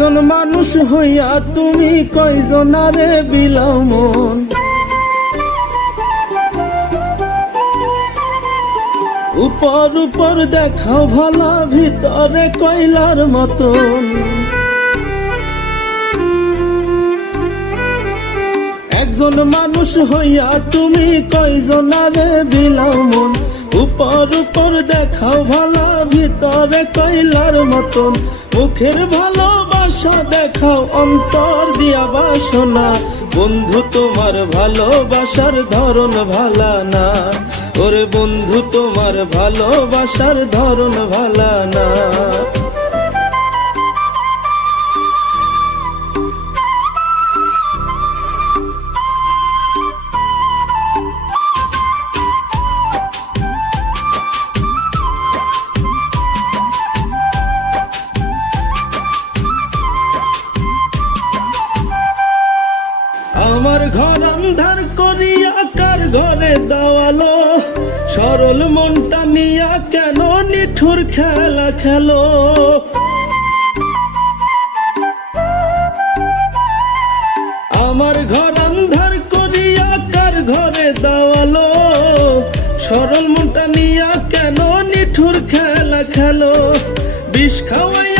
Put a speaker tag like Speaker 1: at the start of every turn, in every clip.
Speaker 1: একজন মানুষ হইয়া তুমি কয়জনারে বিলাও মন? উপর উপর দেখাও ভালা, ভিতরে কয়লার মতন। একজন মানুষ হইয়া তুমি কয়জনারে বিলাও মন? উপর উপর দেখাও ভালা, ভিতরে কয়লার মতন। মুখের ভালোবাসা দেখাও, অন্তর দিয়া বাসনা। বন্ধু, তোমার ভালোবাসার ধরন ভালা না ওরে বন্ধু, তোমার ভালোবাসার ধরন ভালা না আন্ধার করিয়া কার ঘরে দাওয়ালো? সরল মনটা নিয়া কেন নিঠুর খেলা খেলো? আমার ঘর আন্ধার করিয়া কার ঘরে দাওয়ালো? সরল মনটা নিয়া কেন নিঠুর খেলা খেলো? বিষ খাওয়াইয়া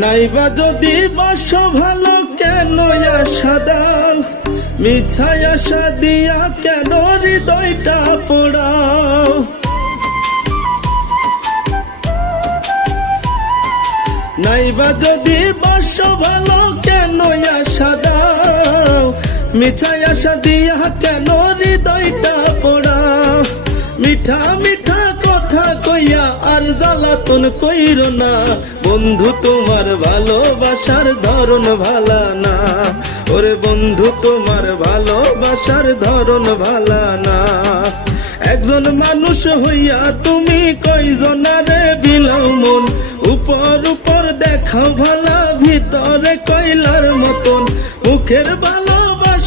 Speaker 1: নাইবা যদি বাস ভালো কেন দাও মিছাই আশা দিয়া কেন হৃদয়টা পোড়াও? নাইবা যদি বাস ভালো কেন আশা দাও মিছাই আশা দিয়া কেন হৃদয়টা পোড়াও? মিঠা মিঠা জ্বালাতন কইর না। বন্ধু, তোমার ভালোবাসার ধরন ভালা না। ওরে বন্ধু, তোমার ভালোবাসার ধরন ভালা না। একজন মানুষ হইয়া তুমি কয়জনারে বিলাও মন? উপর উপর দেখাও ভালা, ভিতরে কয়লার মতন। মুখের